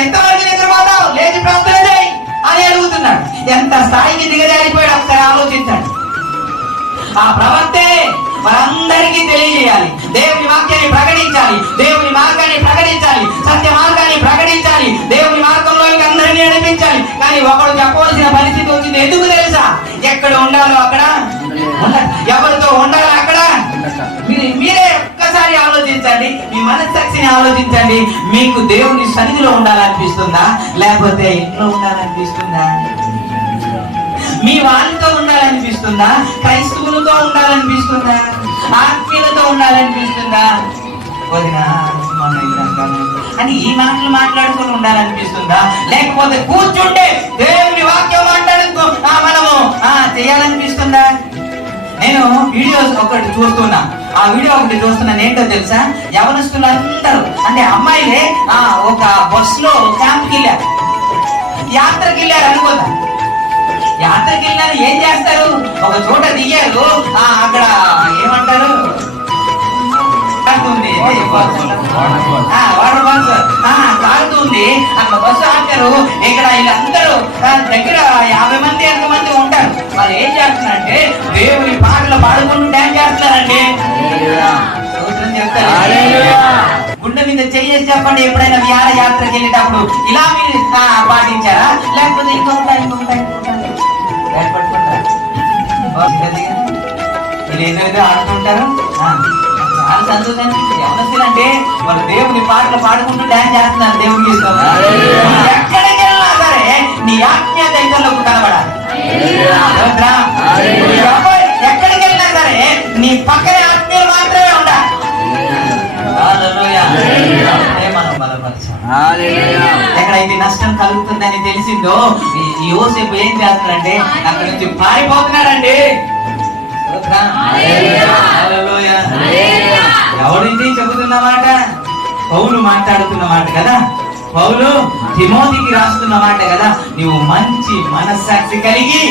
ఎంతవరకు నిద్రపోతావు, లేచి ప్రార్థన చేయి అని అడుగుతున్నాడు. ఎంత స్థాయికి దిగజారిపోయాడు ఒకసారి ఆలోచించండి. ఆ ప్రవక్తే మనందరికీ తెలియజేయాలి, దేవుని వాక్యాన్ని ప్రకటించాలి, దేవుని మార్గాన్ని ప్రకటించాలి, సత్య మార్గాన్ని ప్రకటించాలి, దేవుని మార్గంలోకి అందరినీ నడిపించాలి. కానీ ఒకడు చెప్పవలసిన పరిస్థితి వచ్చింది. ఎందుకు తెలుసా? ఎక్కడ ఉండాలో అక్కడ ఎవరితో ఉండాలో అక్కడ. మీరే ఒక్కసారి ఆలోచించండి, మీ మనస్సాక్షిని ఆలోచించండి. మీకు దేవుని సన్నిధిలో ఉండాలనిపిస్తుందా, లేకపోతే ఇంట్లో ఉండాలనిపిస్తుందా? మీ వాళ్ళతో ఉండాలనిపిస్తుందా, క్రైస్తవులతో ఉండాలనిపిస్తుందా, ఆత్మీయులతో ఉండాలనిపిస్తుందా? వదినా అని ఈ మాటలు మాట్లాడుకుని ఉండాలనిపిస్తుందా, లేకపోతే కూర్చుంటే దేవుని వాక్యం మాట్లాడుతూ మనము చేయాలనిపిస్తుందా? నేను వీడియోస్ ఒకటి చూస్తున్నా. ఆ వీడియో ఒకటి చూస్తున్నాను. ఏంటో తెలుసా? యవనస్తులందరూ అంటే అమ్మాయిలే ఒక బస్ లో క్యాంప్కి వెళ్ళారు, యాత్రకి వెళ్ళారు అనుకోదా. యాత్రకి వెళ్ళినారు, ఏం చేస్తారు? ఒక చోట దిగారు, అక్కడ ఏమంటారు, వాటర్ బస్ కారుతుంది. అక్కడ బస్సు ఆపారు. ఇక్కడ వీళ్ళందరూ దగ్గర 50 మంది 80 మంది ఉంటారు. వాళ్ళు ఏం చేస్తున్నారంటే దేవుని పాటలు పాడుకుంటూ డాన్స్ చేస్తున్నారండి. గుండె మీద చేసి చెప్పండి, ఎప్పుడైనా విహార యాత్రకి వెళ్ళేటప్పుడు ఇలా మీరు పాటించారా, లేకపోతే ఇంకొకటి ఏదో ఆడుతుంటారు. చాలా సంతోషాన్ని ఎవరొస్తారు అంటే వాళ్ళు దేవుని పాటలు పాడుకుంటూ డాన్స్ చేస్తున్నారు. దేవునికి ఎక్కడికి వెళ్ళినా సరే నీ ఆత్మీయత ఇతరులకు కనబడాలి. ఎక్కడికి వెళ్ళినా సరే నీ పక్కన ఆత్మీయులు మాత్రమే ఉండాలి. ఎక్కడైతే నష్టం కలుగుతుందని తెలిసిందో యోసేపు ఏం చేస్తున్నాడంటే అక్కడ నుంచి పారిపోతున్నాడండి. ఎవరింది చెబుతున్న మాట? పౌలు మాట్లాడుతున్న మాట కదా. పౌలు తిమోతికి రాస్తున్న మాట కదా. నువ్వు మంచి మనస్సాక్షి కలిగి